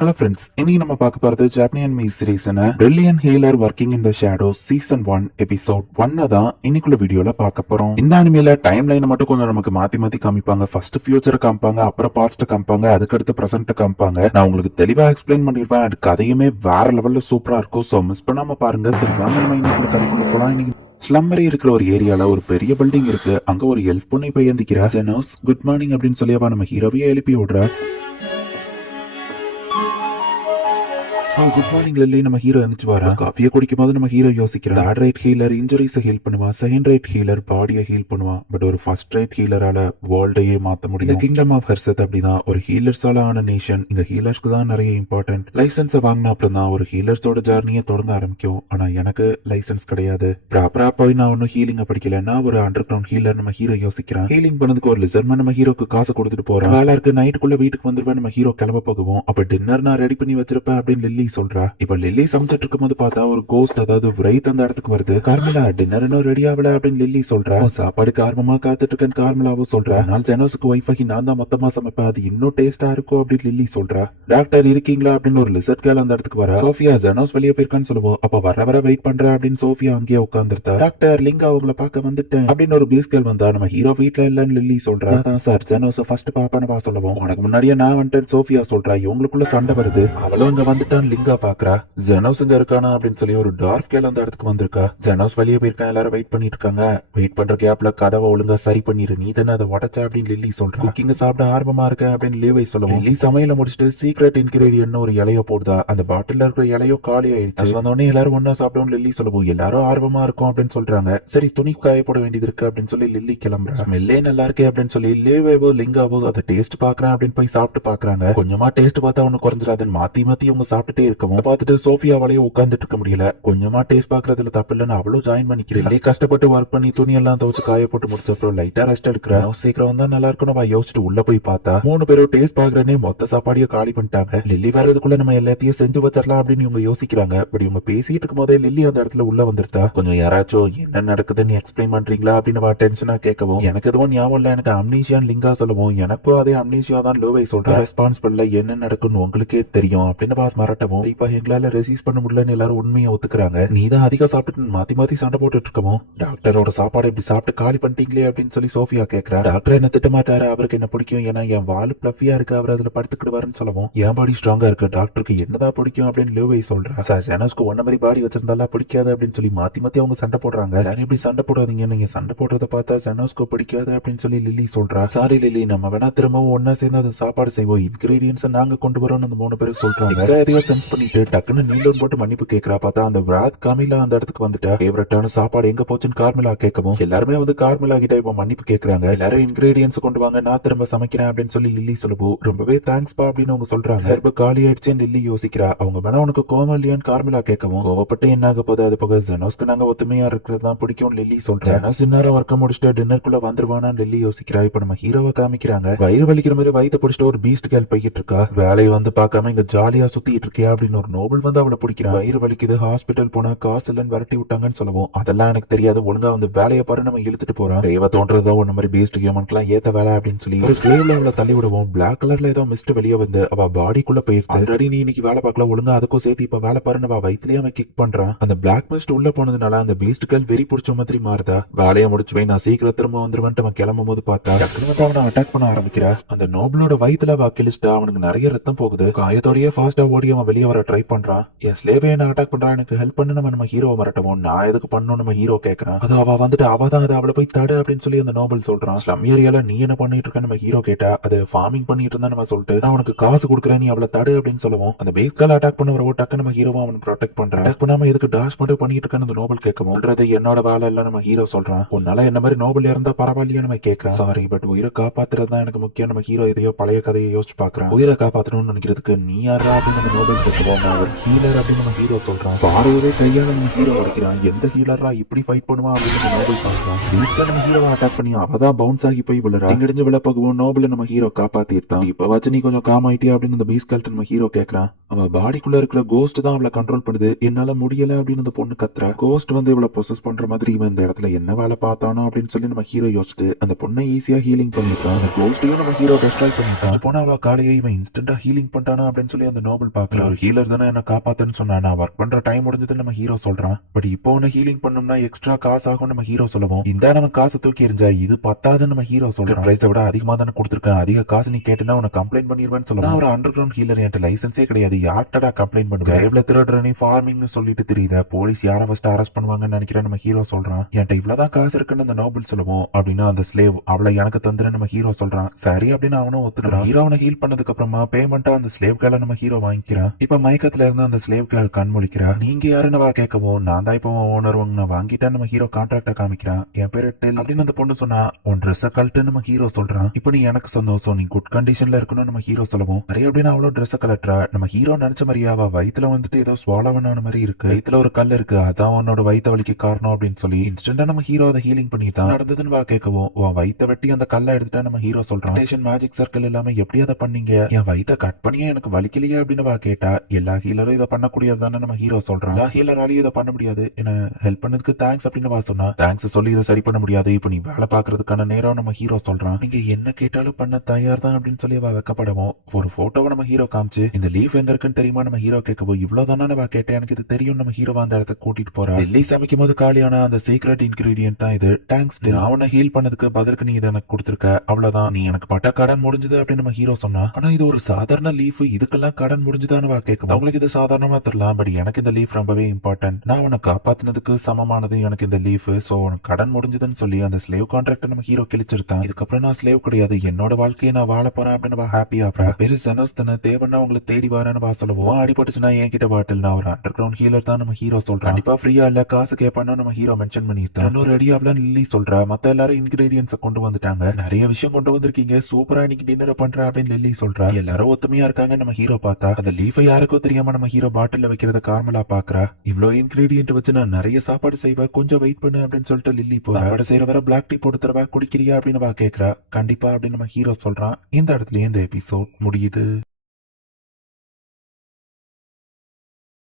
Hello friends, இன்னைக்கு நம்ம பார்க்க போறது ஜாப்பனியன் மீ சீரிஸ்னா brilliant healer working in the shadows season 1 episode 1 தான் இன்னைக்குள்ள வீடியோல பார்க்க போறோம். இந்த அனிமேல டைம் லைன் மட்டும் கொஞ்சம் நமக்கு மாத்தி காமிப்பாங்க. ஃபர்ஸ்ட் ஃபியூச்சர் காமிப்பாங்க, அப்புறம் பாஸ்ட் காமிப்பாங்க, அதுக்கு அடுத்து பிரசன்ட் காமிப்பாங்க. நான் உங்களுக்கு தெளிவா எக்ஸ்பிளைன் பண்ணிருப்பேன். அது கதையுமே வேற லெவல்ல சூப்பரா இருக்கும். சோ மிஸ் பண்ணாம பாருங்க. சரி வாங்க நம்ம இன்னைக்குள்ள கதைக்குள்ள போலாம். இன்னைக்கு ஸ்லம்மரி இருக்கிற ஒரு ஏரியால ஒரு பெரிய பில்டிங் இருக்கு. அங்க ஒரு எல்ஃப் பொண்ணு போய் எந்திக்கிறா. ஜெனோஸ் குட் மார்னிங் அப்படின்னு சொல்லி நம்ம ஹீரோவையே எழுப்பி விடுறா. Good morning Lily. நம்ம ஹீரோ எந்திரிச்சு வரா. காஃபியை குடிக்கும் போது நம்ம ஹீரோ யோசிக்கிறா. தேர்ட் ரேட் ஹீலர் இன்ஜுரிஸை ஹீல் பண்ணுவான், செகண்ட் ரேட் ஹீலர் பாடியை ஹீல் பண்ணுவான். பட் ஒரு ஃபர்ஸ்ட் ரேட் ஹீலரால வேர்ல்டையே மாத்த முடியும். கிங்டம் ஆஃப் ஹெர்சத் அப்படிதான் ஒரு ஹீலர்ஸால ஆன நேஷன். இங்க ஹீலர்ஸ்க்கு தான் நிறைய இம்பார்ட்டன்ட். லைசன்ஸை வாங்கின அப்புறம் தான் ஒரு ஹீலர்ஸோட ஜர்னியை தொடங்க ஆரம்பிக்கும். ஆனா எனக்கு லைசன்ஸ் கிடையாது. ப்ராப்பரா போய் நான் ஒன்னும் ஹீலிங்க படிக்கல. நான் ஒரு அண்டர் கிரவுண்ட் ஹீலர். நம்ம ஹீரோ யோசிக்கிறான். ஹீலிங் பண்ணதுக்கு ஒரு லிசர்மன் நம்ம ஹீரோக்கு காசு கொடுத்துட்டு போறான். வேலை இருக்கு, நைட்டுக்குள்ள வீட்டுக்கு வந்துருவேன். நம்ம ஹீரோ கிளம்ப போகவும் அப்ப டின்னர் நான் ரெடி பண்ணி வச்சிருப்பேன் அப்படின்னு லில்லி சொல்றா. இப்ப லில்லி சமைச்சிட்டு இருக்கும் போது பார்த்தா ஒரு கோஸ்ட், அதாவது விரைத் அந்த இடத்துக்கு வருது. கார்மிலா டின்னர் இன்னும் ரெடி ஆகல அப்படின்னு லில்லி சொல்றா. சாப்பாடுக்கு ஆர்வமா காத்துட்டு இருக்கேன் கார்மிலாவும் சொல்றா. நான் ஜெனோஸுக்கு ஒய்ஃப் ஆகி நான் தான் மொத்தமா சமைப்பேன், அது இன்னும் டேஸ்டா இருக்கும் அப்படின்னு லில்லி சொல்றா. டாக்டர் இருக்கீங்களா அப்படின்னு ஒரு லிசர்ட் கேர்ள் அந்த இடத்துக்கு வரா. சோஃபியா ஜெனோஸ் வெளியே போயிருக்கான்னு சொல்லுவோம். அப்ப வர வெயிட் பண்ற அப்படின்னு சோஃபியா அங்கேயே உட்காந்துருந்தா. டாக்டர் லிங்கா உங்களை பார்க்க வந்துட்டேன் அப்படின்னு ஒரு பீஸ் கேர்ள் வந்தா. நம்ம ஹீரோ வீட்ல இல்லன்னு லில்லி சொல்றா. அதான் சார் ஜெனோஸ் ஃபர்ஸ்ட் பாப்பான்னு வா சொல்லுவோம். உனக்கு முன்னாடியே நான் வந்துட்டேன் சோஃபியா சொல்றா. இவங்களுக்குள்ள சண்டை வருது. அவளும் இங்க வந்துட்டான் லிங்கா பாக்குறா. ஜெனோஸ் இங்க இருக்கானா அப்படின்னு சொல்லி ஒரு டார்க் கேள் அந்த இடத்துக்கு வந்திருக்கா. ஜெனோஸ் வெளியே போயிருக்கான், எல்லாரும் வெயிட் பண்ணிட்டு இருக்காங்க. வெயிட் பண்ற கேப்ல கதவை ஒழுங்கா சரி பண்ணிரு, நீ தானே அதை உடச்சா அப்படின்னு லில்லி சொல்றா. குக்கிங் சாப்பிட ஆர்வமா இருக்க அப்படின்னு லீவை சொல்லுவோம். லில்லி சமையல முடிச்சுட்டு சீக்ரெட் இன்கிரீடியன்ட் ஒரு இலைய போடுதா. அந்த பாட்டில இருக்கிற இலையோ காலி ஆயிடுச்சு. வந்தோடனே எல்லாரும் ஒன்னா சாப்பிடும் லில்லி சொல்லுவோம். எல்லாரும் ஆர்வமா இருக்கும் அப்படின்னு சொல்றாங்க. சரி துணி காய போட வேண்டியது இருக்கு அப்படின்னு சொல்லி லில்லி கிளம்புறா. ஸ்மெல்லே நல்லா இருக்கே அப்படின்னு சொல்லி லீவேவோ லிங்காவோ அதை டேஸ்ட் பாக்குறேன் அப்படின்னு போய் சாப்பிட்டு பாக்குறாங்க. கொஞ்சமா டேஸ்ட் பார்த்தா ஒண்ணு குறைஞ்சிடாதுன்னு மாத்தி அவங்க சாப்பிட்டுட்டே இருக்கவும் பார்த்துட்டு சோஃபியாவாலேயே உட்காந்துட்டு இருக்க முடியல. கொஞ்சமா டேஸ்ட் பாக்குறதுல தப்பு இல்லன்னு அவ்வளவு ஜாயின் பண்ணிக்கிறேன். கஷ்டப்பட்டு ஒர்க் பண்ணி துணி எல்லாம் துவச்சு காய போட்டு முடிச்ச அப்புறம் லைட்டா ரெஸ்ட் எடுக்கிறேன். சீக்கிரம் வந்தா நல்லா இருக்கணும் யோசிச்சுட்டு உள்ள போய் பார்த்தா 3 பேரும் டேஸ்ட் பாக்குறேன்னே மொத்த சாப்பாடியும் காலி பண்ணிட்டாங்க. லில்லி வர்றதுக்குள்ள நம்ம எல்லாத்தையும் செஞ்சு வச்சிடலாம் அப்படின்னு இவங்க யோசிக்கிறாங்க. பட் இவங்க பேசிட்டு இருக்கும் போதே லில்லி அந்த இடத்துல உள்ள வந்துருத்தா. கொஞ்சம் யாராச்சும் என்ன நடக்குதுன்னு எக்ஸ்பிளைன் பண்றீங்களா அப்படின்னு டென்ஷனா கேட்கவும் எனக்கு எதுவும் ஞாபகம் இல்ல, எனக்கு அம்னீஷியான் லிங்கா சொல்லுவோம். எனக்கும் அதே அம்னீஷியா தான் லோவை சொல்றேன். ரெஸ்பான்சிபிள்ல என்ன நடக்குன்னு உங்களுக்கே தெரியும் அப்படின்னு பாஸ் மிரட்டவும் இப்ப எங்களால ரெசிஸ் பண்ண முடியலன்னு எல்லாரும் உண்மையை ஒத்துக்கிறாங்க. நீதான் அதிகம் சாப்பிட்டு மாத்தி சண்டை போட்டுட்டு இருக்கமோ, டாக்டரோட சாப்பாடு இப்படி சாப்பிட்டு காலி பண்ணிட்டீங்களே அப்படின்னு சொல்லி சோஃபியா கேக்குறா. டாக்டர் என்ன திட்டமாட்டாரு, அவருக்கு என்ன பிடிக்கும், ஏன்னா என் வால் பிளஃபியா இருக்கு, அவர் அதுல படுத்துக்கிடுவாருன்னு சொல்லவும் என் பாடி ஸ்ட்ராங்கா இருக்கு, டாக்டருக்கு என்னதான் பிடிக்கும் அப்படின்னு லூவை சொல்றா. சார் ஜெனோஸ்க்கு ஒன்ன மாதிரி பாடி வச்சிருந்தாலும் பிடிக்காது அப்படின்னு சொல்லி மாத்தி அவங்க சண்டை போடுறாங்க. யாரும் இப்படி சண்டை போடாதீங்க, நீங்க சண்டை போடுறத பார்த்தா ஜெனோஸ்க்கு பிடிக்காது அப்படின்னு சொல்லி லில்லி சொல்றா. சாரி லில்லி, நம்ம வேணா திரும்பவும் ஒன்னா சேர்ந்து அதை சாப்பாடு செய்வோம், இன்கிரீடியன்ஸ் நாங்க கொண்டு வரோம்னு அந்த 3 பேரும் சொல்றாங்க. எதையோ சென்ஸ் பண்ணிட்டு டக்குன்னு நீலோன் போட்டு மன்னிப்பு கேட்கறா. பார்த்தா அந்த விராத் காமிலா அந்த இடத்துக்கு வந்துட்டா. ஃபேவரட்டான சாப்பாடு எங்க போச்சுன்னு கார்மிலா கேட்கவும் எல்லாருமே வந்து கார்மிலா கிட்ட இப்ப மன்னிப்பு கேட்கறாங்க. எல்லாரும் இன்கிரீடியன்ஸ் கொண்டு வாங்க, நான் திரும்ப சமைக்கிறேன் அப்படின்னு சொல்லி லில்லி சொல்லுவோம். ரொம்பவே தேங்க்ஸ் பா அப்படின்னு அவங்க சொல்றாங்க. இப்ப காலி ஆயிடுச்சுன்னு லில்லி யோசிக்கிறா. அவங்க வேணா உனக்கு கோவம் இல்லையான்னு கார்மிலா கேட்கவும் கோவப்பட்டு என்ன ஆக போகுது, அது போக ஜெனோஸ்க்கு நாங்க ஒத்துமையா இருக்கிறது தான் பிடிக்கும் லில்லி சொல்றேன். ஜெனோஸ் இந்நேரம் ஒர்க்க முடிச்சுட்டு டின்னருக்குள்ள வந்துருவானான்னு லில்லி யோசிக்கிறா. இப்ப நம்ம ஹீரோவை காமிக்கிறாங்க. வயிறு வலிக்கிற மாதிரி வயிற்று பிடிச்சிட்டு ஒரு பீஸ்ட் கேள் போய்கிட்டு இருக்கா. வேலையை வந்து பார்க்காம இங்க ஜாலியா சுத்திட்டு இருக்கியா அப்படின்னு ஒரு நோபல் வந்து அவளை பிடிக்கிறா. வயிறு வலிக்குது, ஹாஸ்பிட்டல் போனா காசு இல்லன்னு விரட்டி விட்டாங்கன்னு சொல்லுவோம். அதெல்லாம் எனக்கு தெரியாது, ஒழுங்கா வந்து வேலையை பாரு நம்ம இழுத்துட்டு போறோம். தேவை தோன்றதோ ஒன்னு மாதிரி பேஸ்ட் ஹியூமன்க்குலாம் ஏத்த வேலை அப்படின்னு சொல்லி ஒரு கிரேவ்ல அவளை தள்ளி விடுவோம். பிளாக் கலர்ல ஏதோ மிஸ்ட் வெளியே வந்து அவ பாடிக்குள்ள போயிருக்கு. ஆல்ரெடி நீ இன்னைக்கு வேலை பார்க்கல, ஒழுங்கா அதுக்கும் சேர்த்து இப்ப வேலை பாருன்னு அவ வயிற்றுலயே அவன் கிக் பண்றான். அந்த பிளாக் மிஸ்ட் உள்ள போனதுனால அந்த பேஸ்ட் கேர்ள் வெறி பிடிச்ச மாதிரி மாறுதா. வேலையை முடிச்சு போய் நான் சீக்கிரம் திரும்ப வந்துருவேன்ட்டு அவன் கிளம்பும் போது பார்த்தா அவனை அட்டாக் பண்ண ஆரம்பிக்கிறா. அந்த நோபலோட வயிற்றுல அவ கிழிச்சிட்டா. அவனுக்கு நிறைய ரத்தம் போகுது. காயத்தோடய ஃபாஸ்டா ஓடி அவன் வெளியே வர ட்ரை பண்றான். என் ஸ்லேவே என்ன அட்டாக் பண்றான், எனக்கு ஹெல்ப் பண்ணு நம்ம ஹீரோ மிரட்டவும் நான் எதுக்கு பண்ணணும் நம்ம ஹீரோ கேட்கறான். அது அவ வந்துட்டு அவதான் அதை அவளை போய் தடு அப்படின்னு சொல்லி அந்த நோபல் சொல்றான். ஸ்லம் ஏரியால நீ என்ன பண்ணிட்டு இருக்க நம்ம ஹீரோ கேட்டா. அது ஃபார்மிங் பண்ணிட்டு இருந்தா நம்ம சொல்லிட்டு நான் உனக்கு காசு கொடுக்குறேன், நீ அவளை தடு அப்படின்னு சொல்லுவோம். அந்த பேஸ்கால் அட்டாக் பண்ண வரவோ டக்கு நம்ம ஹீரோவா அவன் ப்ரொடெக்ட் பண்றான். அட்டாக் பண்ணாம எதுக்கு டாஷ் மட்டும் பண்ணிட்டு இருக்கான்னு அந்த நோபல் கேட்கவும் என்னோட வேலை இல்ல நம்ம ஹீரோ சொல்றான். உன்னால என்ன மாதிரி நோபல் இருந்தா பரவாயில்லையா நம்ம கேட்கறான். சாரி பட் உயிரை காப்பாத்துறது தான் எனக்கு முக்கியம். நம்ம ஹீரோ இதையோ பழைய கதையை யோசிச்சு பாக்குறான். உயிரை காப்பாத்தணும்னு நினைக்கிறதுக்கு நீ யாரா அப்படின்னு நம்ம நோபல் கேட்கவும் அவர் ஹீலர் அப்படின்னு நம்ம ஹீரோ சொல்றான். பாறையவே கையால நம்ம ஹீரோ வரைக்கிறான். எந்த ஹீலரா இப்படி ஃபைட் பண்ணுவா அப்படின்னு நோபல் பாக்குறான். நம்ம ஹீரோவை அட்டாக் பண்ணி அவதான் பவுன்ஸ் ஆகி போய் விழுறா. இங்கிடிஞ்சு விழப்பகவும் நோபல் நம்ம ஹீரோ காப்பாத்திருந்தான். இப்ப வச்சு நீ கொஞ்சம் காம் ஆயிட்டியா அப்படின்னு இந்த பீஸ் கால்ட் நம்ம ஹீரோ கேட்கறான். அவ பாடிக்குள்ள இருக்கிற கோஸ்ட் தான் அவளை கண்ட்ரோல் பண்ணுது, என்னால முடியல அப்படின்னு அந்த பொண்ணு கத்துறா. கோஸ்ட் வந்து இவளை பொசஸ் பண்ற மாதிரி இவன் இந்த இடத்துல என்ன வேலை பார்த்தானோ அப்படின்னு சொல்லி நம்ம ஹீரோ யோசிச்சுட்டு அந்த பொண்ணை ஈஸியா ஹீலிங் பண்ணிட்டான். அந்த கோஸ்டையும் நம்ம ஹீரோ டெஸ்ட்ராய் பண்ணிட்டான். போன அவ காலையே இவன் இன்ஸ்டன்டா ஹீலிங் பண்ணிட்டானா அப்படின்னு சொல்லி அந்த நோபல் பாக்குற ஒரு ஹீலர் தானே என்ன காப்பாத்துன்னு சொன்னா. நான் ஒர்க் பண்ற டைம் முடிஞ்சது நம்ம ஹீரோ சொல்றான். பட் இப்போ உன்னை ஹீலிங் பண்ணோம்னா எக்ஸ்ட்ரா காசு ஆகும் நம்ம ஹீரோ சொல்லவும், இந்த நம்ம காசு தூக்கி எறிஞ்சா இது பத்தாதுன்னு நம்ம ஹீரோ சொல்றான். பிரைஸை விட அதிகமா தானே கொடுத்துருக்கேன், அதிக காசு நீ கேட்டனா உன்னை கம்ப்ளைண்ட் பண்ணிடுவேன்னு சொல்லலாம். ஒரு அண்டர் கிரவுண்ட் ஹீலர், என்கிட்ட லைசன்ஸே கிடையாது, யார்ட்டடா கம்ப்ளைண்ட் பண்ணுவேன், லைவ்ல திருடுறனி ஃபார்மிங்னு சொல்லிட்டு தெரியுத, போலீஸ் யாரை ஃபர்ஸ்ட் அரெஸ்ட் பண்ணுவாங்கன்னு நினைக்கிறேன் நம்ம ஹீரோ சொல்றான். என்கிட்ட இவ்வளவுதான் காசு இருக்குன்னு அந்த நோபல் சொல்லுவோம். அப்படின்னா அந்த ஸ்லேவ் அவளை எனக்கு தந்துரு நம்ம ஹீரோ சொல்றான். சரி அப்படின்னு அவனும் ஒத்துக்கிறான். ஹீரோ அவனை ஹீல் பண்ணதுக்கு அப்புறமா பேமெண்டா அந்த ஸ்லேவ் கேர்ல நம்ம ஹீரோ வாங்கிக்கிறான். இப்ப மயக்கத்துல இருந்து அந்த ஸ்லேவ் கேர்ள் கண் முழிக்கிறா. நீங்க யாருன்னு வா கேட்கவும், நான் தான் இப்போ ஓனர் உங்க வாங்கிட்டேன் நம்ம ஹீரோ கான்ட்ராக்ட காமிக்கிறான். என் பேரு டெல் அப்படின்னு அந்த பொண்ணு சொன்னா, உன் ட்ரெஸ் கழட்டு நம்ம ஹீரோ சொல்றான். இப்போ நீ எனக்கு சந்தோஷம், நீ குட் கண்டிஷன்ல இருக்கணும் நம்ம ஹீரோ சொல்லவும், சரி அப்படின்னு அவளோ ட்ரெஸ் கலட்டுறா. நம்ம ஹீரோ நினைச்ச மாதிரியா அவ வயித்துல வந்துட்டு ஏதோ ஸ்வாலவனான மாதிரி இருக்கு, வயித்துல ஒரு கல் இருக்கு, அதான் உன்னோட வயித்த வலிக்கு காரணம் அப்படின்னு சொல்லி இன்ஸ்டன்டா நம்ம ஹீரோ அதை ஹீலிங் பண்ணிட்டான். நடந்ததுன்னு வா கேட்கவும், உன் வயித்த வெட்டி அந்த கல்லை எடுத்துட்டா நம்ம ஹீரோ சொல்றான். மேஜிக் சர்க்கிள் இல்லாம எப்படி அதை பண்ணீங்க, என் வயித்த கட் பண்ணியே எனக்கு வலிக்கலையே அப்படின்னு வா கேட்டா, எல்லா ஹீலரும் இதை பண்ணக்கூடியது தானே நம்ம ஹீரோ சொல்றான். எல்லா ஹீலராலையும் இதை பண்ண முடியாது, என்ன ஹெல்ப் பண்ணதுக்கு தேங்க்ஸ் அப்படின்னு வா சொன்னா. தேங்க்ஸ் சொல்லி இதை சரி பண்ண முடியாது, இப்ப நீ வேலை பாக்குறதுக்கான நேரம் நம்ம ஹீரோ சொல்றான். நீங்க என்ன கேட்டாலும் பண்ண தயார் தான் அப்படின்னு சொல்லி அவ வெக்கப்படவும், ஒரு போட்டோவை நம்ம ஹீரோ காமிச்சு, இந்த லீஃப் எங்க இருக்குன்னு தெரியுமா நம்ம ஹீரோ கேட்கவும், இவ்வளவுதானே நான் கேட்டேன், எனக்கு இது தெரியும் நம்ம ஹீரோவா அந்த இடத்துக்கு கூட்டிட்டு போறா. டெல்லி சமைக்கும் போது காலியான அந்த சீக்ரெட் இன்கிரீடியன்ட் தான் இது. தேங்க்ஸ், நான் உன்னை ஹீல் பண்ணதுக்கு பதிலுக்கு நீ இதை எனக்கு கொடுத்துருக்க, அவ்வளவுதான், நீ எனக்கு பட்ட கடன் முடிஞ்சது அப்படின்னு நம்ம ஹீரோ சொன்னா. ஆனா இது ஒரு சாதாரண லீஃப், இதுக்கெல்லாம் கடன் முடிஞ்சுதான்னு கேட்கும். உங்களுக்கு இது சாதாரணமா தெரியலாம், பட் எனக்கு இந்த லீஃப் ரொம்பவே இம்பார்ட்டன்ட், நான் உன்னை காப்பாத்தினதுக்கு சமமானது எனக்கு இந்த லீஃப், சோ உனக்கு கடன் முடிஞ்சதுன்னு சொல்லி அந்த ஸ்லேவ் கான்ட்ராக்ட் நம்ம ஹீரோ கிழிச்சிருத்தான். இதுக்கப்புறம் நான் ஸ்லேவ் கிடையாது, என்னோட வாழ்க்கையை நான் வாழ போறேன் அப்படின்னு ஹாப்பி ஆப்ரா. பேரு சனோஸ் தானே, தேவன்னா உங்களை தேடி வரேன்னு சொல்லுவோம். அடிபட்டுச்சுன்னா என்கிட்ட பாட்டில், நான் ஒரு அண்டர் கிரவுண்ட் ஹீலர் தான் நம்ம ஹீரோ சொல்றான். கண்டிப்பா ஃப்ரீயா இல்ல, காசு கேட்பான்னு நம்ம ஹீரோ மென்ஷன் பண்ணிருக்கான். இன்னொரு அடியாப்ல லில்லி சொல்றா, மத்த எல்லாரும் இன்கிரீடியன்ஸ் கொண்டு வந்துட்டாங்க, நிறைய விஷயம் கொண்டு வந்திருக்கீங்க, சூப்பரா இன்னைக்கு டின்னர் பண்றேன் அப்படின்னு லில்லி சொல்றா. எல்லாரும் ஒத்துமையா இருக்காங்க நம்ம ஹீரோ பார்த்தா, அந்த லீஃபை யாருக்கும் தெரியாம நம்ம ஹீரோ பாட்டில வைக்கிறத கார்மலா பாக்குறா. இவ்வளவு இன்கிரீடியன்ட் வச்சு நான் நிறைய சாப்பாடு செய்வேன், கொஞ்சம் வெயிட் பண்ணு அப்படின்னு சொல்லிட்டு லில்லி போறா. சாப்பாடு செய்யற வர பிளாக் டீ போட்டு தரவா, குடிக்கிறியா அப்படின்னு கேக்குறா. கண்டிப்பா அப்படின்னு நம்ம ஹீரோ சொல்றான். இந்த இடத்துல இந்த எபிசோட் முடியுது.